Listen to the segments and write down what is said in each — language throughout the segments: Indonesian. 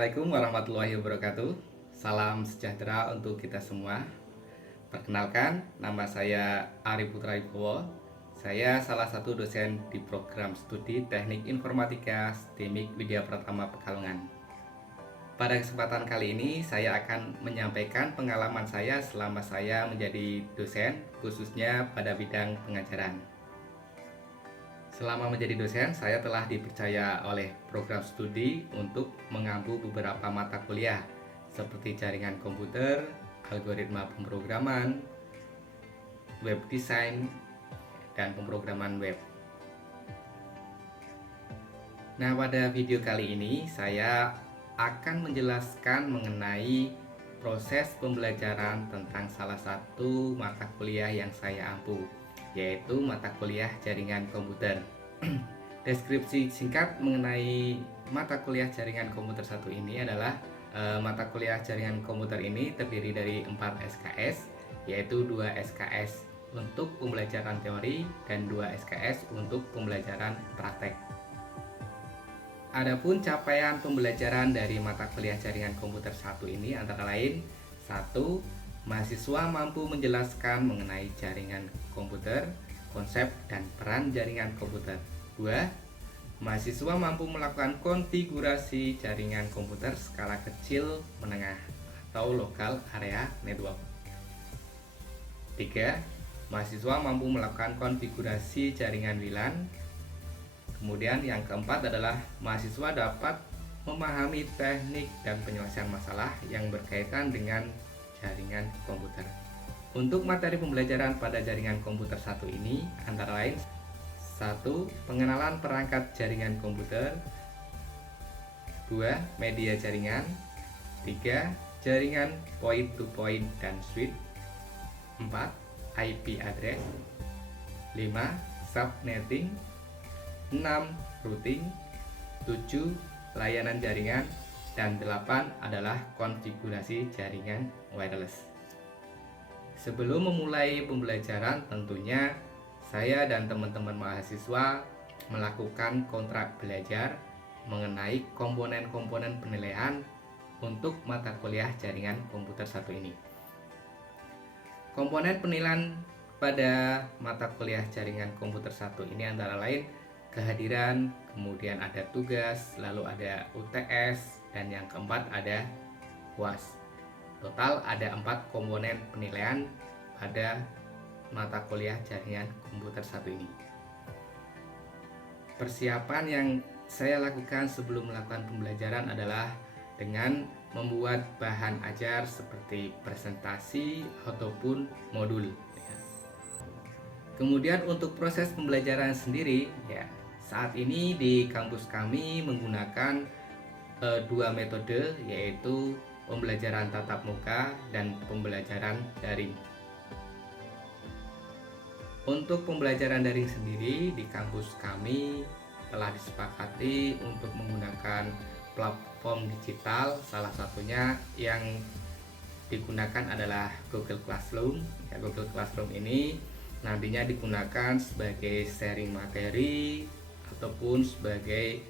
Assalamualaikum warahmatullahi wabarakatuh. Salam sejahtera untuk kita semua. Perkenalkan, nama saya Ari Putra Ibowo. Saya salah satu dosen di program studi Teknik Informatika STIMIK Widya Pratama Pekalongan. Pada kesempatan kali ini, saya akan menyampaikan pengalaman saya selama saya menjadi dosen, khususnya pada bidang pengajaran. Selama menjadi dosen, saya telah dipercaya oleh program studi untuk mengampu beberapa mata kuliah seperti jaringan komputer, algoritma pemrograman, web design, dan pemrograman web. Nah, pada video kali ini saya akan menjelaskan mengenai proses pembelajaran tentang salah satu mata kuliah yang saya ampu, yaitu mata kuliah jaringan komputer. Deskripsi singkat mengenai mata kuliah jaringan komputer satu ini adalah mata kuliah jaringan komputer ini terdiri dari 4 SKS, yaitu 2 SKS untuk pembelajaran teori dan 2 SKS untuk pembelajaran praktek. Adapun capaian pembelajaran dari mata kuliah jaringan komputer 1 ini antara lain: 1. Mahasiswa mampu menjelaskan mengenai jaringan komputer, konsep dan peran jaringan komputer. 2. Mahasiswa mampu melakukan konfigurasi jaringan komputer skala kecil menengah atau local area network. 3. Mahasiswa mampu melakukan konfigurasi jaringan WLAN. Kemudian yang keempat adalah mahasiswa dapat memahami teknik dan penyelesaian masalah yang berkaitan dengan jaringan komputer. Untuk materi pembelajaran pada jaringan komputer 1 ini antara lain: 1. Pengenalan perangkat jaringan komputer. 2. Media jaringan. 3. Jaringan point to point dan switch. 4. IP address. 5. Subnetting. 6. Routing. 7. Layanan jaringan. Dan 8 adalah konfigurasi jaringan wireless. Sebelum memulai pembelajaran, tentunya saya dan teman-teman mahasiswa melakukan kontrak belajar mengenai komponen-komponen penilaian untuk mata kuliah jaringan komputer 1 ini. Komponen penilaian pada mata kuliah jaringan komputer 1 ini antara lain kehadiran, kemudian ada tugas, lalu ada UTS, dan yang keempat ada UAS. Total ada 4 komponen penilaian pada mata kuliah jaringan komputer 1 ini. Persiapan yang saya lakukan sebelum melakukan pembelajaran adalah dengan membuat bahan ajar seperti presentasi ataupun modul. Kemudian untuk proses pembelajaran sendiri, saat ini di kampus kami menggunakan 2 metode, yaitu pembelajaran tatap muka dan pembelajaran daring. Untuk pembelajaran daring sendiri di kampus kami telah disepakati untuk menggunakan platform digital, salah satunya yang digunakan adalah Google Classroom. Google Classroom ini nantinya digunakan sebagai sharing materi ataupun sebagai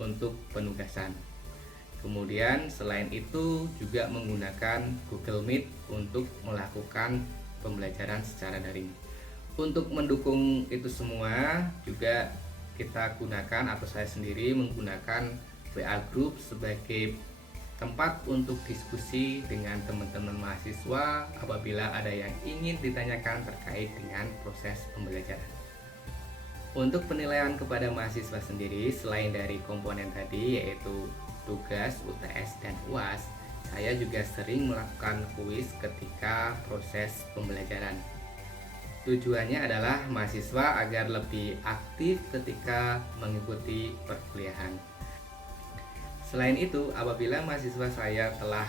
untuk penugasan. Kemudian selain itu juga menggunakan Google Meet untuk melakukan pembelajaran secara daring. Untuk mendukung itu semua juga kita gunakan, atau saya sendiri menggunakan WA Group sebagai tempat untuk diskusi dengan teman-teman mahasiswa apabila ada yang ingin ditanyakan terkait dengan proses pembelajaran. Untuk penilaian kepada mahasiswa sendiri, selain dari komponen tadi yaitu tugas, UTS, dan UAS, saya juga sering melakukan kuis ketika proses pembelajaran. Tujuannya adalah mahasiswa agar lebih aktif ketika mengikuti perkuliahan. Selain itu, apabila mahasiswa saya telah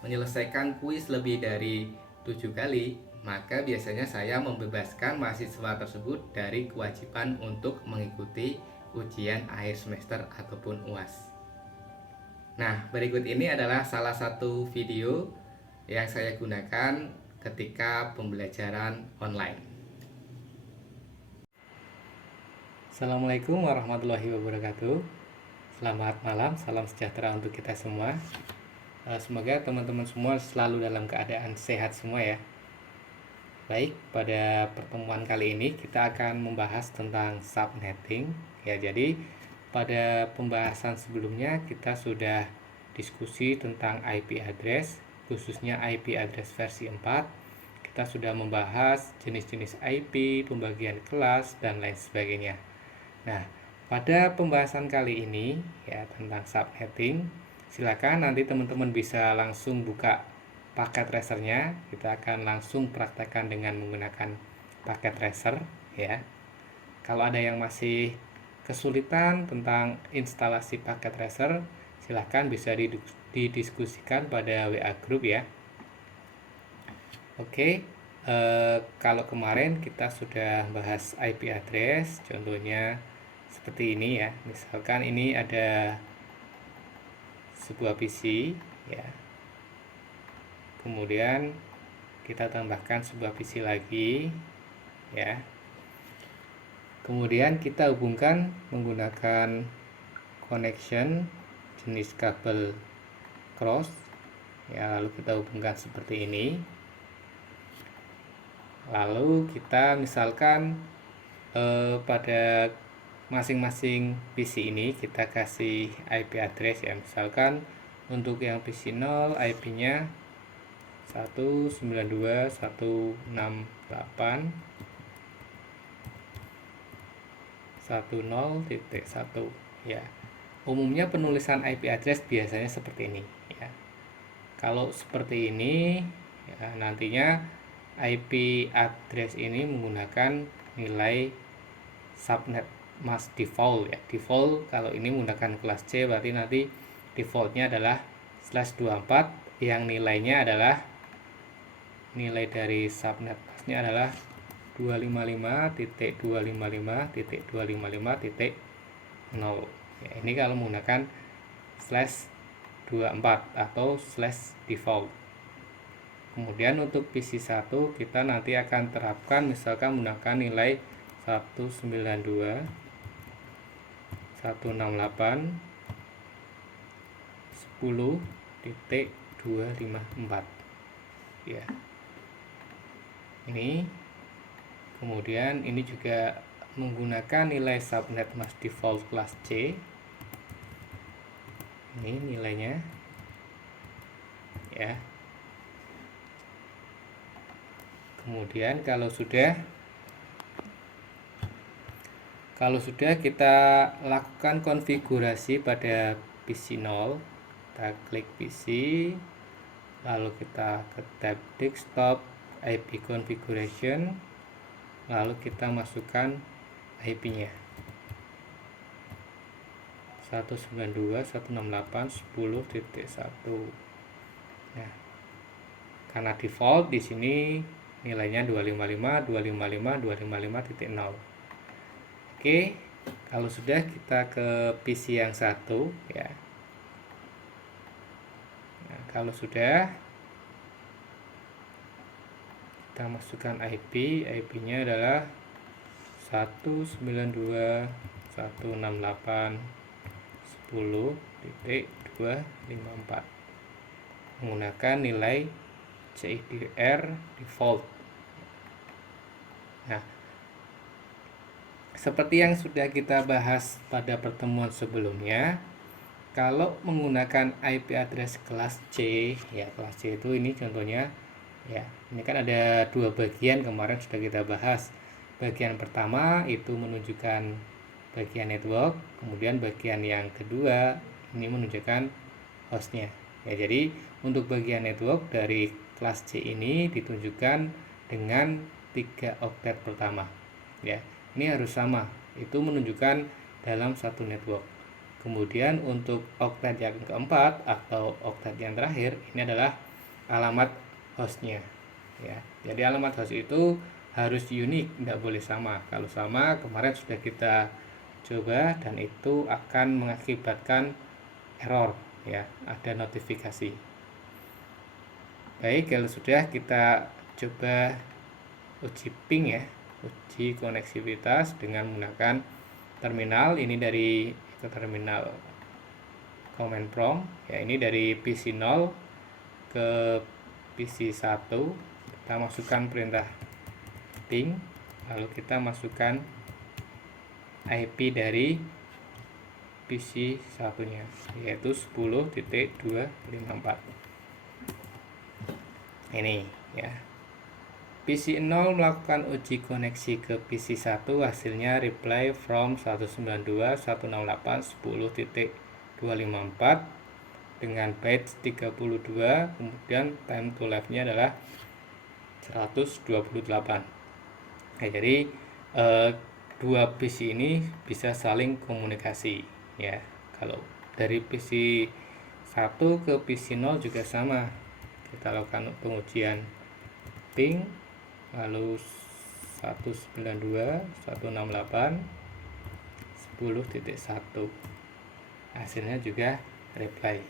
menyelesaikan kuis lebih dari 7 kali, maka biasanya saya membebaskan mahasiswa tersebut dari kewajiban untuk mengikuti ujian akhir semester ataupun UAS. Nah, berikut ini adalah salah satu video yang saya gunakan ketika pembelajaran online. Assalamualaikum warahmatullahi wabarakatuh. Selamat malam, salam sejahtera untuk kita semua. Semoga teman-teman semua selalu dalam keadaan sehat semua ya. Baik, pada pertemuan kali ini kita akan membahas tentang subnetting. Ya, jadi pada pembahasan sebelumnya kita sudah diskusi tentang IP address, khususnya IP address versi 4. Kita sudah membahas jenis-jenis IP, pembagian kelas, dan lain sebagainya. Nah, pada pembahasan kali ini ya tentang subnetting, silakan nanti teman-teman bisa langsung buka paket tracernya. Kita akan langsung praktekkan dengan menggunakan paket tracer ya. Kalau ada yang masih kesulitan tentang instalasi paket tracer, silakan bisa didiskusikan pada WA group ya. Oke, kalau kemarin kita sudah bahas IP address, contohnya seperti ini ya. Misalkan ini ada sebuah PC ya. Kemudian kita tambahkan sebuah PC lagi ya. Kemudian kita hubungkan menggunakan connection jenis kabel cross ya, lalu kita hubungkan seperti ini. Lalu kita misalkan pada masing-masing PC ini kita kasih IP address ya. Misalkan untuk yang PC 0 IP-nya 192.168.10.1 ya. Umumnya penulisan IP address biasanya seperti ini ya. Kalau seperti ini ya, nantinya IP address ini menggunakan nilai subnet mask default ya. Default kalau ini menggunakan kelas C berarti nanti defaultnya adalah /24 yang nilainya adalah nilai dari subnet masknya adalah 255.255.255.0 ya. Ini kalau menggunakan /24 atau /default. Kemudian untuk PC 1 kita nanti akan terapkan misalkan menggunakan nilai 192.168.10.254 ya. Ini kemudian ini juga menggunakan nilai subnet mask default kelas C. Ini nilainya ya. Kemudian kalau sudah kita lakukan konfigurasi pada PC 0, kita klik PC, lalu kita ke tab desktop, IP configuration, lalu kita masukkan IP-nya 192.168.10.1. Nah, karena default di sini nilainya 255.255.255.0. Oke, kalau sudah kita ke PC yang satu ya. Nah, kalau sudah kita masukkan IP-nya adalah 192.168.10.254 menggunakan nilai CIDR default. Nah, seperti yang sudah kita bahas pada pertemuan sebelumnya, kalau menggunakan IP address kelas C ya, kelas C itu ini contohnya ya. Ini kan ada dua bagian, kemarin sudah kita bahas. Bagian pertama itu menunjukkan bagian network, kemudian bagian yang kedua ini menunjukkan hostnya ya. Jadi untuk bagian network dari kelas C ini ditunjukkan dengan 3 oktet pertama ya. Ini harus sama, itu menunjukkan dalam satu network. Kemudian untuk oktet yang keempat atau oktet yang terakhir ini adalah alamat hostnya ya. Jadi alamat host itu harus unik, tidak boleh sama. Kalau sama kemarin sudah kita coba dan itu akan mengakibatkan error ya, ada notifikasi. Baik, kalau sudah kita coba uji ping ya, uji koneksivitas dengan menggunakan terminal. Ini dari ke terminal command prompt ya, ini dari PC 0 ke PC 1 kita masukkan perintah ping, lalu kita masukkan IP dari PC satunya yaitu 10.254 ini ya. PC 0 melakukan uji koneksi ke PC 1, hasilnya reply from 192.168.10.254 dengan byte 32, kemudian time to live nya adalah 128. Nah, jadi dua PC ini bisa saling komunikasi ya. Kalau dari PC 1 ke PC 0 juga sama, kita lakukan pengujian ping lalu 192.168.10.1 hasilnya juga reply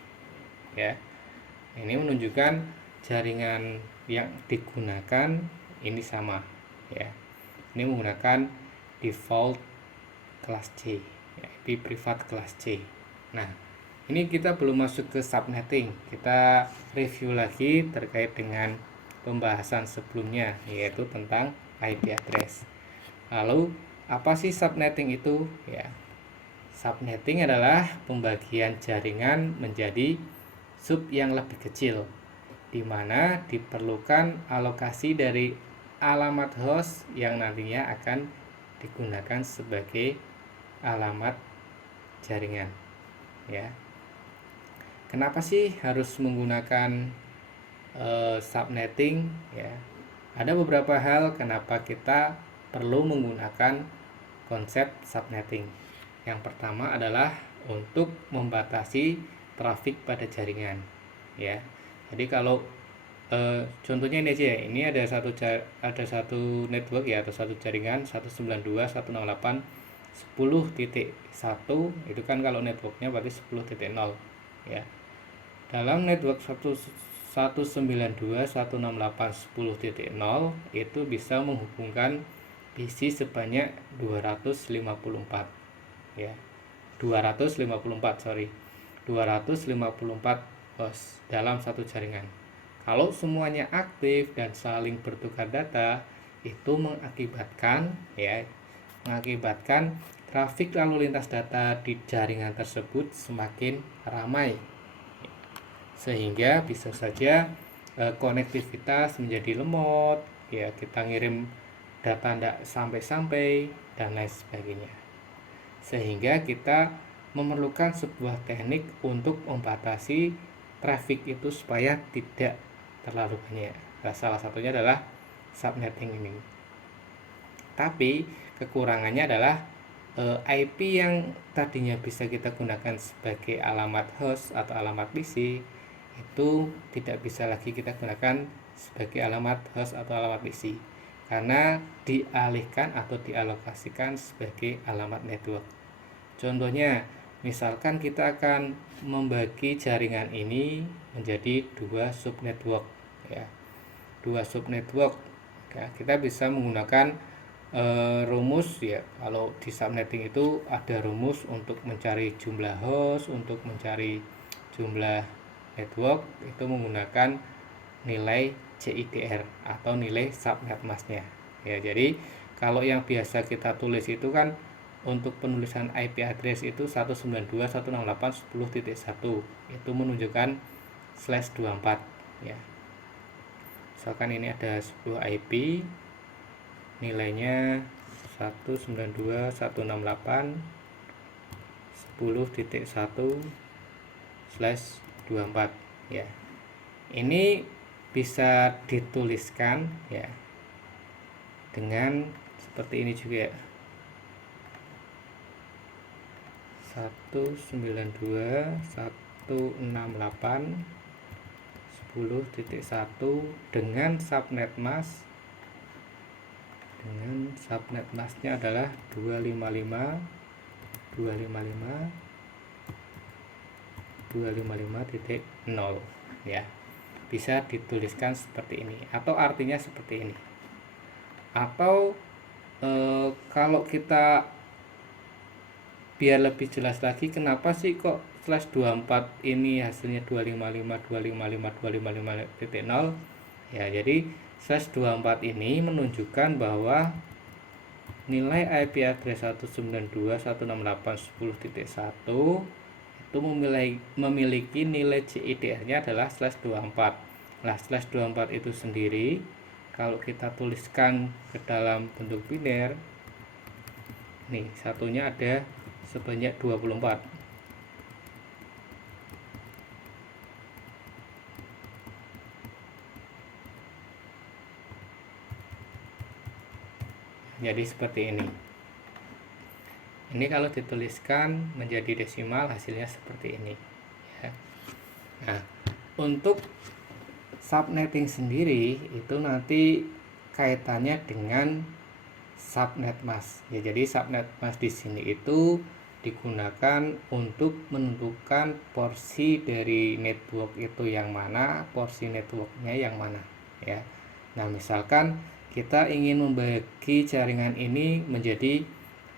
ya. Ini menunjukkan jaringan yang digunakan ini sama ya. Ini menggunakan default kelas C, IP privat kelas C. Nah, ini kita belum masuk ke subnetting. Kita review lagi terkait dengan pembahasan sebelumnya, yaitu tentang IP address. Lalu apa sih subnetting itu ya? Subnetting adalah pembagian jaringan menjadi sub yang lebih kecil, di mana diperlukan alokasi dari alamat host yang nantinya akan digunakan sebagai alamat jaringan ya. Kenapa sih harus menggunakan subnetting ya? Ada beberapa hal kenapa kita perlu menggunakan konsep subnetting. Yang pertama adalah untuk membatasi trafik pada jaringan ya. Jadi kalau contohnya ini aja ya, ini ada satu network ya, atau satu jaringan 192.168.10.1 itu kan kalau networknya berarti 10.0 ya. Dalam network 192.168.10.0 itu bisa menghubungkan PC sebanyak 254 ya. 254 host dalam satu jaringan. Kalau semuanya aktif dan saling bertukar data, itu mengakibatkan trafik lalu lintas data di jaringan tersebut semakin ramai, sehingga bisa saja konektivitas menjadi lemot ya, kita ngirim data tidak sampai-sampai dan lain sebagainya, sehingga kita memerlukan sebuah teknik untuk membatasi trafik itu supaya tidak terlalu banyak. Nah, salah satunya adalah subnetting ini. Tapi kekurangannya adalah IP yang tadinya bisa kita gunakan sebagai alamat host atau alamat PC itu tidak bisa lagi kita gunakan sebagai alamat host atau alamat PC, karena dialihkan atau dialokasikan sebagai alamat network. Contohnya, misalkan kita akan membagi jaringan ini menjadi dua subnetwork ya. Dua subnetwork ya, kita bisa menggunakan rumus ya. Kalau di subnetting itu ada rumus untuk mencari jumlah host, untuk mencari jumlah network, itu menggunakan nilai CIDR atau nilai subnet masknya ya. Jadi kalau yang biasa kita tulis itu kan untuk penulisan IP address itu 192.168.10.1 itu menunjukkan /24 ya. Misalkan ini ada sebuah IP nilainya 192.168.10.1/24 ya. Ini bisa dituliskan ya dengan seperti ini juga ya. 192.168.10.1 dengan subnet mask, nya adalah 255.255.0 ya. Bisa dituliskan seperti ini atau artinya seperti ini. Atau kalau kita biar lebih jelas lagi, kenapa sih kok /24 ini hasilnya 255.255.255.0 ya. Jadi /24 ini menunjukkan bahwa nilai IP address 192.168.10.1 itu memiliki nilai CIDR-nya adalah /24. Nah, /24 itu sendiri kalau kita tuliskan ke dalam bentuk biner, nih satunya ada sebanyak 24. Jadi seperti ini. Ini kalau dituliskan menjadi desimal hasilnya seperti ini ya. Nah, untuk subnetting sendiri itu nanti kaitannya dengan subnet mask ya. Jadi subnet mask di sini itu digunakan untuk menentukan porsi dari network itu yang mana, porsi networknya yang mana ya. Nah, misalkan kita ingin membagi jaringan ini menjadi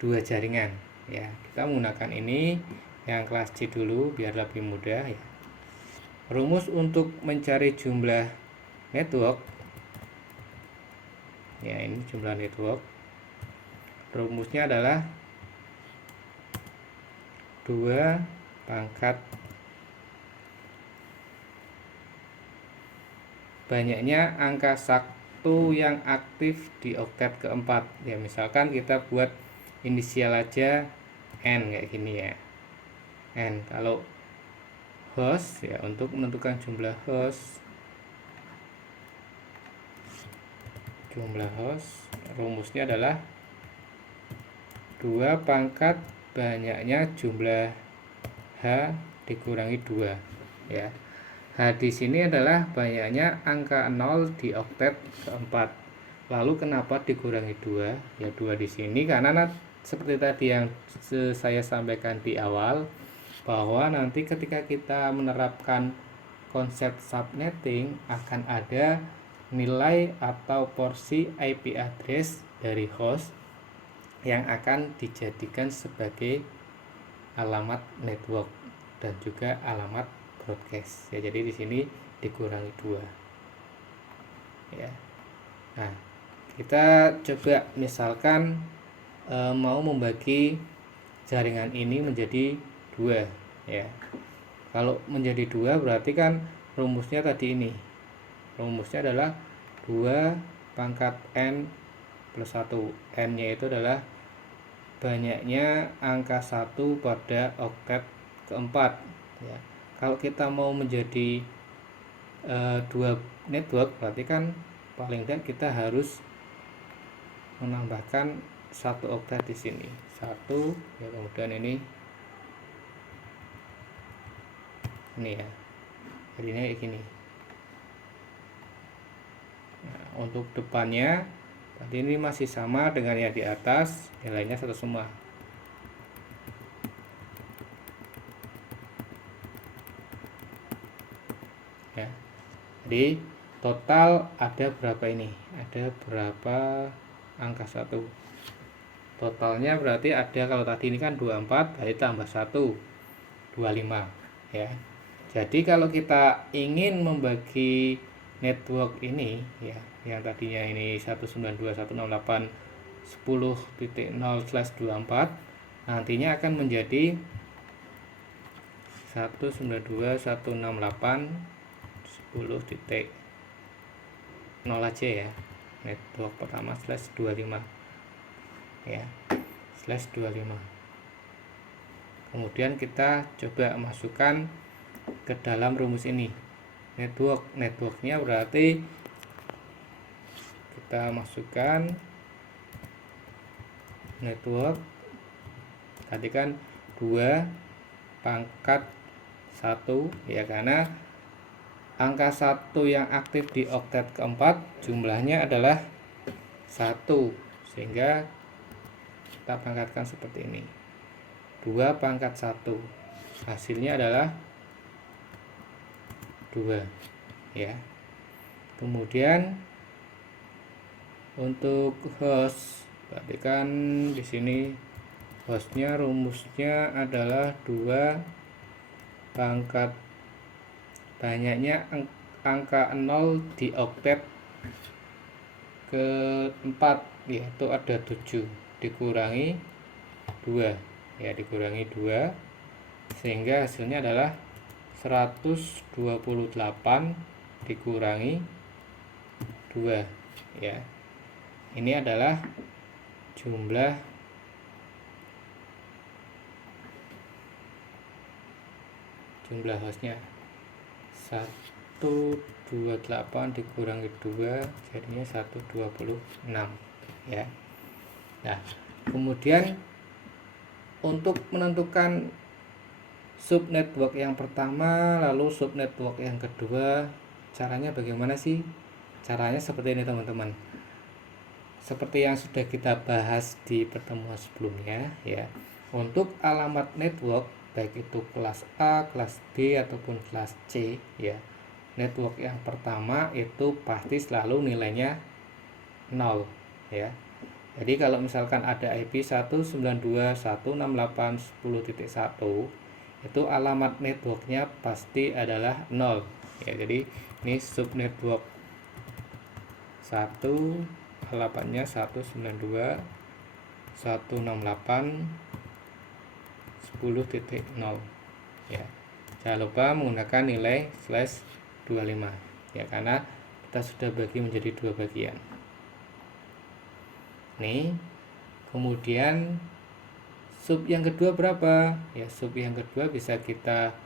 2 jaringan ya, kita menggunakan ini yang kelas C dulu biar lebih mudah ya. Rumus untuk mencari jumlah network ya, ini jumlah network, rumusnya adalah 2 pangkat banyaknya angka satu yang aktif di oktet keempat ya. Misalkan kita buat inisial aja N kayak gini ya, N. Kalau host ya, untuk menentukan jumlah host rumusnya adalah 2 pangkat banyaknya jumlah H dikurangi 2 ya. H di sini adalah banyaknya angka 0 di oktet keempat. Lalu kenapa dikurangi 2? Ya 2 di sini karena seperti tadi yang saya sampaikan di awal, bahwa nanti ketika kita menerapkan konsep subnetting akan ada nilai atau porsi IP address dari host yang akan dijadikan sebagai alamat network dan juga alamat broadcast ya. Jadi di sini dikurangi 2 ya. Nah, kita coba misalkan mau membagi jaringan ini menjadi 2 ya. Kalau menjadi 2 berarti kan rumusnya tadi ini, rumusnya adalah 2 pangkat N plus 1. N nya itu adalah banyaknya angka 1 pada oktet keempat ya. Kalau kita mau menjadi 2 network berarti kan paling tidak kita harus menambahkan 1 oktet di sini, 1 ya, kemudian ini ya, jadinya kayak gini. Nah, untuk depannya tadi ini masih sama dengan yang di atas, nilainya 1 semua. Ya. Jadi total ada berapa ini? Ada berapa angka 1? Totalnya berarti ada, kalau tadi ini kan 24, berarti tambah 1 25 ya. Jadi kalau kita ingin membagi network ini ya, yang tadinya ini 192.168.10.0/24 nantinya akan menjadi 192.168.10.0 aja ya. Network pertama /25 ya, /25. Kemudian kita coba masukkan ke dalam rumus ini networknya, berarti kita masukkan network tadi kan 2 pangkat 1 ya, karena angka 1 yang aktif di oktet keempat jumlahnya adalah 1 sehingga kita pangkatkan seperti ini, 2 pangkat 1 hasilnya adalah 2 ya. Kemudian untuk host berarti kan di sini hostnya rumusnya adalah 2 pangkat banyaknya angka 0 di oktet keempat, yaitu ada 7 dikurangi 2 ya, dikurangi 2 sehingga hasilnya adalah 128 dikurangi 2 ya. Ini adalah jumlah hostnya. 128 dikurangi 2 jadinya 126 ya. Nah, kemudian untuk menentukan subnetwork yang pertama lalu subnetwork yang kedua, caranya bagaimana sih? Caranya seperti ini teman-teman. Seperti yang sudah kita bahas di pertemuan sebelumnya ya. Untuk alamat network baik itu kelas A, kelas B ataupun kelas C ya. Network yang pertama itu pasti selalu nilainya 0 ya. Jadi kalau misalkan ada IP 192.168.10.1 itu alamat networknya pasti adalah 0 ya. Jadi ini subnetwork 1, alamatnya 192.168.10.0 ya. Jangan lupa menggunakan nilai /25 ya, karena kita sudah bagi menjadi 2 bagian. Nih, kemudian sub yang kedua berapa? Ya, sub yang kedua bisa kita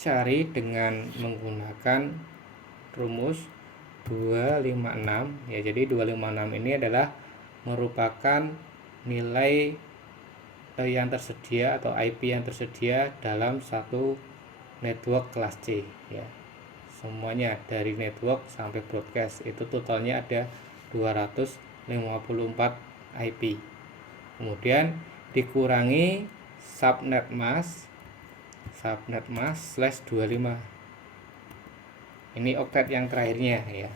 cari dengan menggunakan rumus 256 ya. Jadi 256 ini adalah merupakan nilai yang tersedia atau IP yang tersedia dalam satu network kelas C ya. Semuanya dari network sampai broadcast itu totalnya ada 254 IP. Kemudian dikurangi subnet mask /25. Ini oktet yang terakhirnya ya.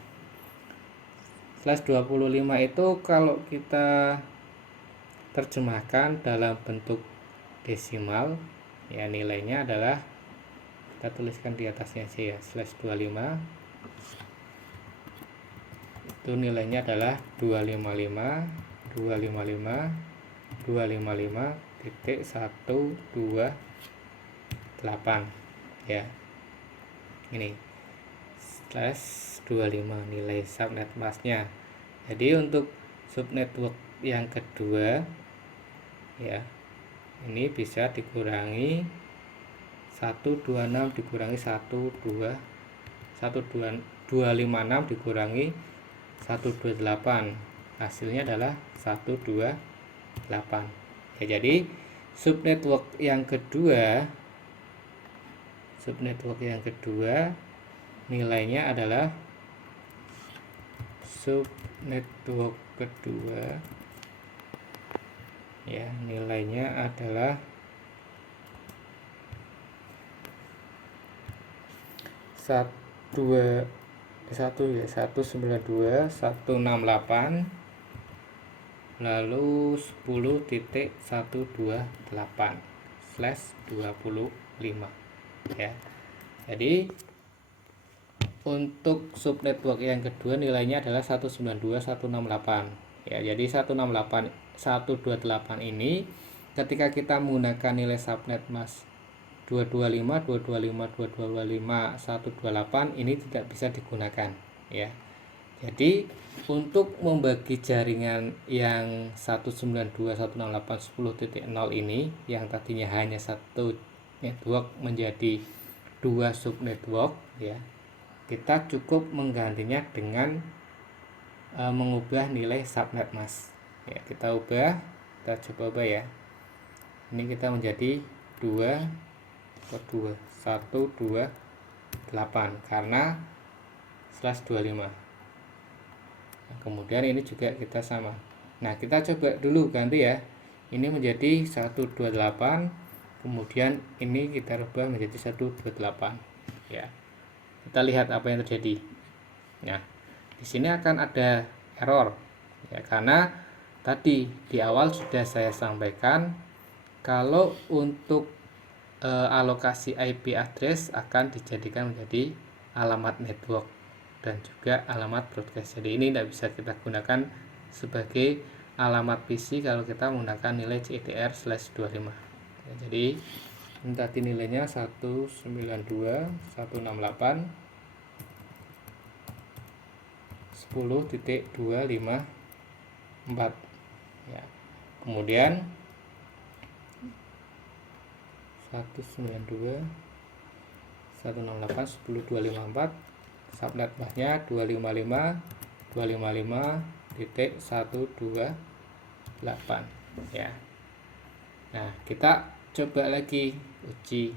/25 itu kalau kita terjemahkan dalam bentuk desimal ya, nilainya adalah, kita tuliskan di atasnya aja ya, /25 itu nilainya adalah 255.128 ya. Ini /25 nilai subnet masknya. Jadi untuk subnetwork yang kedua ya, ini bisa dikurangi 126 dikurangi 256 dikurangi 128, hasilnya adalah 128 ya. Jadi subnetwork yang kedua nilainya adalah subnetwork kedua ya, nilainya adalah 192.168 lalu 10.128/25 ya. Jadi untuk subnetwork yang kedua nilainya adalah 192.168 ya. Jadi 128 ini ketika kita menggunakan nilai subnet mask 225 128 ini tidak bisa digunakan ya. Jadi untuk membagi jaringan yang 192.168.10.0 ini yang tadinya hanya satu network menjadi 2 subnetwork ya, kita cukup menggantinya dengan mengubah nilai subnet mask ya. Kita ubah, kita coba ubah ya. Ini kita menjadi 128 karena /25. Nah, kemudian ini juga kita sama. Nah, kita coba dulu ganti ya. Ini menjadi 128, kemudian ini kita rubah menjadi 128 ya. Kita lihat apa yang terjadi. Nah, di sini akan ada error ya, karena tadi di awal sudah saya sampaikan kalau untuk alokasi IP address akan dijadikan menjadi alamat network dan juga alamat broadcast. Jadi ini tidak bisa kita gunakan sebagai alamat PC kalau kita menggunakan nilai CTR/25. Ya, jadi ini tadi nilainya 192.168 10.254 ya. Kemudian 192.168 subnet busnya 255.255.128 ya. Nah, kita coba lagi uji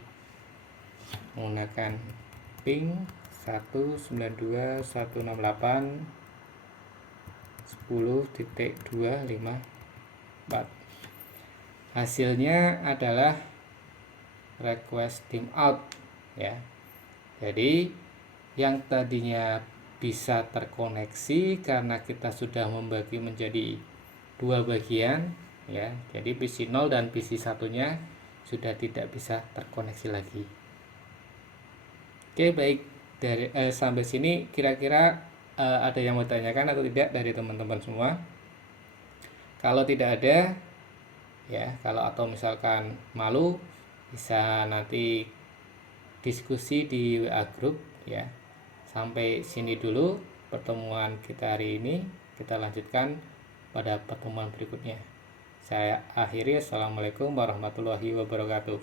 menggunakan ping 192.168.10.254. Hasilnya adalah request timeout ya. Jadi yang tadinya bisa terkoneksi karena kita sudah membagi menjadi dua bagian ya. Jadi PC 0 dan PC 1-nya sudah tidak bisa terkoneksi lagi. Oke, baik, dari sampai sini kira-kira ada yang mau ditanyakan atau tidak dari teman-teman semua? Kalau tidak ada ya, atau misalkan malu, bisa nanti diskusi di WA group ya. Sampai sini dulu pertemuan kita hari ini, kita lanjutkan pada pertemuan berikutnya. Saya akhiri. Assalamualaikum warahmatullahi wabarakatuh.